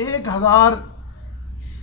1,000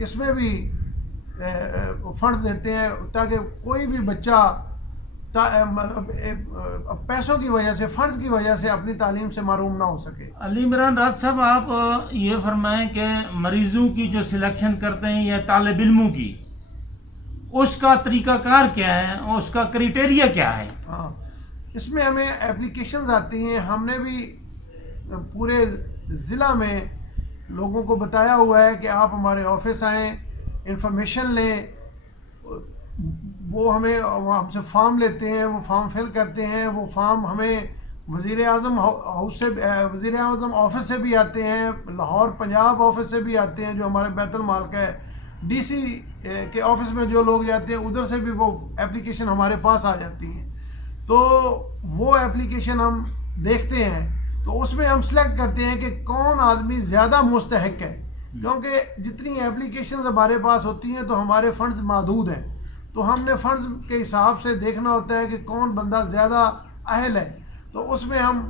اس میں بھی فنڈز دیتے ہیں تاکہ کوئی بھی بچہ مطلب پیسوں کی وجہ سے، فنڈز کی وجہ سے اپنی تعلیم سے محروم نہ ہو سکے۔ علی عمران راز صاحب، آپ یہ فرمائیں کہ مریضوں کی جو سلیکشن کرتے ہیں یا طالب علموں کی، اس کا طریقہ کار کیا ہے اور اس کا کرائٹیریا کیا ہے؟ ہاں، اس میں ہمیں اپلیکیشنز آتی ہیں. ہم نے بھی پورے ضلع میں لوگوں کو بتایا ہوا ہے کہ آپ ہمارے آفس آئیں، انفارمیشن لیں. وہ ہم سے فارم لیتے ہیں، وہ فارم فل کرتے ہیں. وہ فارم ہمیں وزیر اعظم ہاؤس سے، وزیر اعظم آفس سے بھی آتے ہیں، لاہور پنجاب آفس سے بھی آتے ہیں جو ہمارے بیت المال کا ہے، ڈی سی کے آفس میں جو لوگ جاتے ہیں ادھر سے بھی وہ اپلیکیشن ہمارے پاس آ جاتی ہیں. تو وہ اپلیکیشن ہم دیکھتے ہیں تو اس میں ہم سلیکٹ کرتے ہیں کہ کون آدمی زیادہ مستحق ہے، کیونکہ جتنی اپلیکیشنز ہمارے پاس ہوتی ہیں تو ہمارے فنڈز محدود ہیں. تو ہم نے فنڈز کے حساب سے دیکھنا ہوتا ہے کہ کون بندہ زیادہ اہل ہے. تو اس میں ہم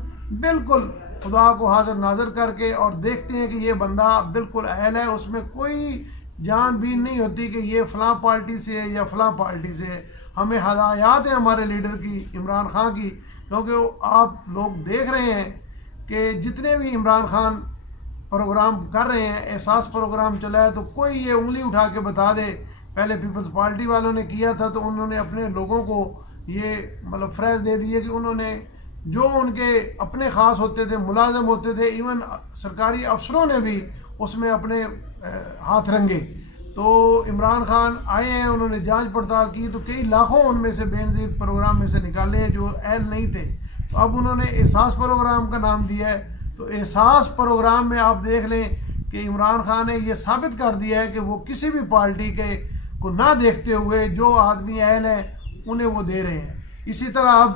بالکل خدا کو حاضر ناظر کر کے اور دیکھتے ہیں کہ یہ بندہ بالکل اہل ہے. اس میں کوئی جان بین نہیں ہوتی کہ یہ فلاں پارٹی سے ہے یا فلاں پارٹی سے ہے. ہمیں ہدایات ہیں ہمارے لیڈر کی، عمران خان کی، کیونکہ آپ لوگ دیکھ رہے ہیں کہ جتنے بھی عمران خان پروگرام کر رہے ہیں، احساس پروگرام چلا ہے، تو کوئی یہ انگلی اٹھا کے بتا دے. پہلے پیپلز پارٹی والوں نے کیا تھا تو انہوں نے اپنے لوگوں کو یہ مطلب فریض دے دیے کہ انہوں نے جو ان کے اپنے خاص ہوتے تھے، ملازم ہوتے تھے، ایون سرکاری افسروں نے بھی اس میں اپنے ہاتھ رنگے. تو عمران خان آئے ہیں، انہوں نے جانچ پڑتال کی تو کئی لاکھوں ان میں سے بے نظیر پروگرام میں سے نکالے ہیں جو اہل نہیں تھے. تو اب انہوں نے احساس پروگرام کا نام دیا ہے. تو احساس پروگرام میں آپ دیکھ لیں کہ عمران خان نے یہ ثابت کر دیا ہے کہ وہ کسی بھی پارٹی کے کو نہ دیکھتے ہوئے جو آدمی اہل ہیں انہیں وہ دے رہے ہیں. اسی طرح اب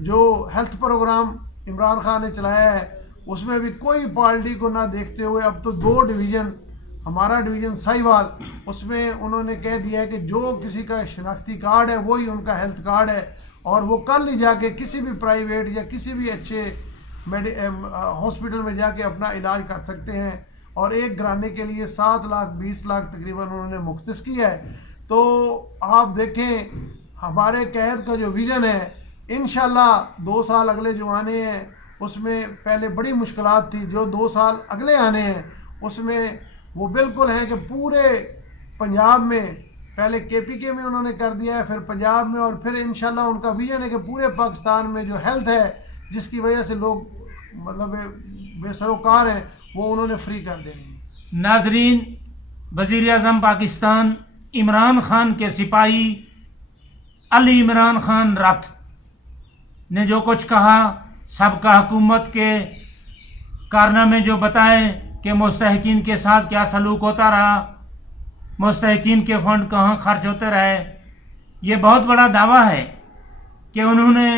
جو ہیلتھ پروگرام عمران خان نے چلایا ہے اس میں بھی کوئی پارٹی کو نہ دیکھتے ہوئے اب تو 2 ڈویژن، ہمارا ڈویژن ساہیوال، اس میں انہوں نے کہہ دیا ہے کہ جو کسی کا شناختی کارڈ ہے وہی ان کا ہیلتھ کارڈ ہے، اور وہ کل ہی جا کے کسی بھی پرائیویٹ یا کسی بھی اچھے ہاسپٹل میں جا کے اپنا علاج کر سکتے ہیں. اور ایک گھرانے کے لیے 7 لاکھ 20 لاکھ تقریباً انہوں نے مختص کیا ہے. تو آپ دیکھیں ہمارے قید کا جو ویژن ہے، انشاءاللہ 2 سال اگلے جو آنے ہیں اس میں پہلے بڑی مشکلات تھی، جو 2 سال اگلے آنے ہیں اس میں وہ بالکل ہیں کہ پورے پنجاب میں، پہلے KPK میں انہوں نے کر دیا ہے، پھر پنجاب میں، اور پھر انشاءاللہ ان کا ویژن ہے کہ پورے پاکستان میں جو ہیلتھ ہے جس کی وجہ سے لوگ مطلب بے سروکار ہیں وہ انہوں نے فری کر دینی ہے. ناظرین، وزیر اعظم پاکستان عمران خان کے سپاہی علی عمران خان رتھ نے جو کچھ کہا، سابقہ حکومت کے کارنامے جو بتائے کہ مستحقین کے ساتھ کیا سلوک ہوتا رہا، مستحقین کے فنڈ کہاں خرچ ہوتے رہے، یہ بہت بڑا دعویٰ ہے کہ انہوں نے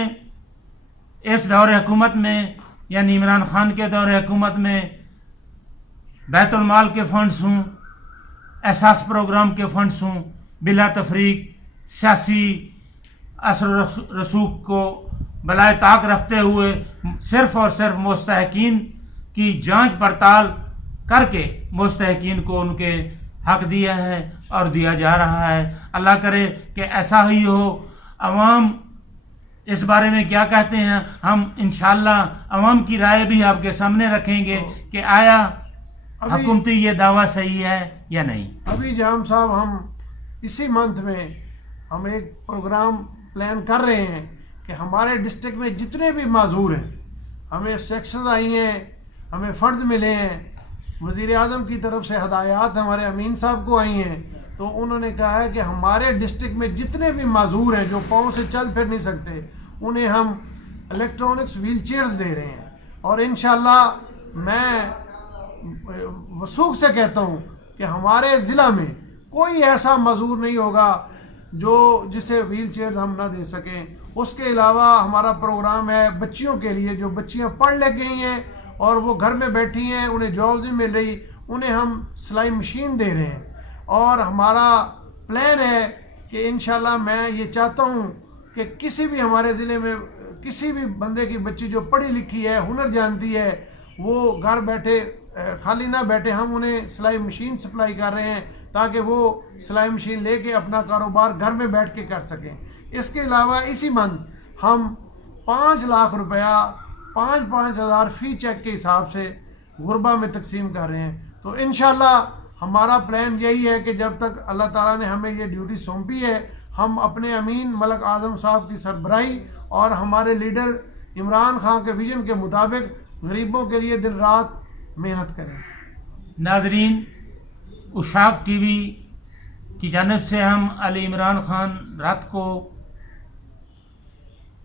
اس دور حکومت میں، یعنی عمران خان کے دور حکومت میں، بیت المال کے فنڈز ہوں، احساس پروگرام کے فنڈز ہوں، بلا تفریق سیاسی اثر و رسوخ کو بلائے طاق رکھتے ہوئے صرف اور صرف مستحقین کی جانچ پڑتال کر کے مستحقین کو ان کے حق دیا ہے اور دیا جا رہا ہے. اللہ کرے کہ ایسا ہی ہو. عوام اس بارے میں کیا کہتے ہیں، ہم انشاءاللہ عوام کی رائے بھی آپ کے سامنے رکھیں گے کہ آیا حکومتی یہ دعویٰ صحیح ہے یا نہیں. ابھی جام صاحب، ہم اسی منتھ میں ہم ایک پروگرام پلان کر رہے ہیں کہ ہمارے ڈسٹرکٹ میں جتنے بھی معذور ہیں، ہمیں سیکشنز آئی ہیں، ہمیں فنڈز ملے ہیں، وزیر اعظم کی طرف سے ہدایات ہمارے امین صاحب کو آئی ہیں. تو انہوں نے کہا ہے کہ ہمارے ڈسٹرکٹ میں جتنے بھی معذور ہیں جو پاؤں سے چل پھر نہیں سکتے انہیں ہم الیکٹرانکس ویل چیئرز دے رہے ہیں. اور انشاءاللہ میں وثوق سے کہتا ہوں کہ ہمارے ضلع میں کوئی ایسا معذور نہیں ہوگا جسے ویل چیئر ہم نہ دے سکیں. اس کے علاوہ ہمارا پروگرام ہے بچیوں کے لیے، جو بچیاں پڑھ لکھ گئی ہیں اور وہ گھر میں بیٹھی ہیں، انہیں جابز نہیں مل رہی، انہیں ہم سلائی مشین دے رہے ہیں. اور ہمارا پلان ہے کہ انشاءاللہ میں یہ چاہتا ہوں کہ کسی بھی ہمارے ضلع میں کسی بھی بندے کی بچی جو پڑھی لکھی ہے، ہنر جانتی ہے، وہ گھر بیٹھے خالی نہ بیٹھے، ہم انہیں سلائی مشین سپلائی کر رہے ہیں تاکہ وہ سلائی مشین لے کے اپنا کاروبار گھر میں بیٹھ کے کر سکیں. اس کے علاوہ اسی منتھ ہم 5 لاکھ روپیہ 5,000 فی چیک کے حساب سے غربا میں تقسیم کر رہے ہیں. تو انشاءاللہ ہمارا پلان یہی ہے کہ جب تک اللہ تعالیٰ نے ہمیں یہ ڈیوٹی سونپی ہے ہم اپنے امین ملک اعظم صاحب کی سربراہی اور ہمارے لیڈر عمران خان کے ویژن کے مطابق غریبوں کے لیے دن رات محنت کریں. ناظرین، اشاق ٹی وی کی جانب سے ہم علی عمران خان رات کو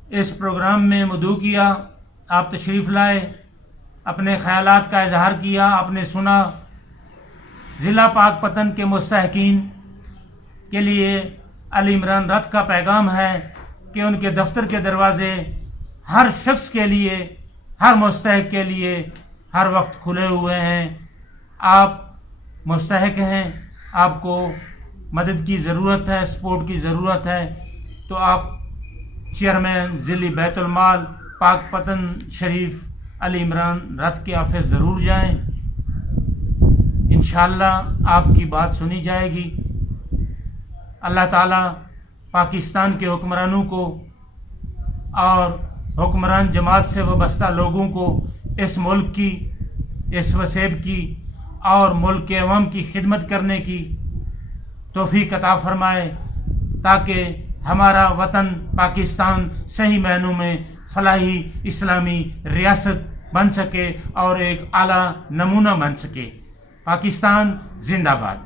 اس پروگرام میں مدعو کیا. آپ تشریف لائے، اپنے خیالات کا اظہار کیا، آپ نے سنا. ضلع پاک پتن کے مستحقین کے لیے علی عمران رت کا پیغام ہے کہ ان کے دفتر کے دروازے ہر شخص کے لیے، ہر مستحق کے لیے ہر وقت کھلے ہوئے ہیں. آپ مستحق ہیں، آپ کو مدد کی ضرورت ہے، سپورٹ کی ضرورت ہے، تو آپ چیئرمین ضلعی بیت المال پاک پتن شریف علی عمران رت کے آفس ضرور جائیں. انشاءاللہ آپ کی بات سنی جائے گی. اللہ تعالیٰ پاکستان کے حکمرانوں کو اور حکمران جماعت سے وابستہ لوگوں کو اس ملک کی، اس وسیب کی اور ملک کے عوام کی خدمت کرنے کی توفیق عطا فرمائے، تاکہ ہمارا وطن پاکستان صحیح معنوں میں فلاحی اسلامی ریاست بن سکے اور ایک اعلیٰ نمونہ بن سکے. پاکستان زندہ باد.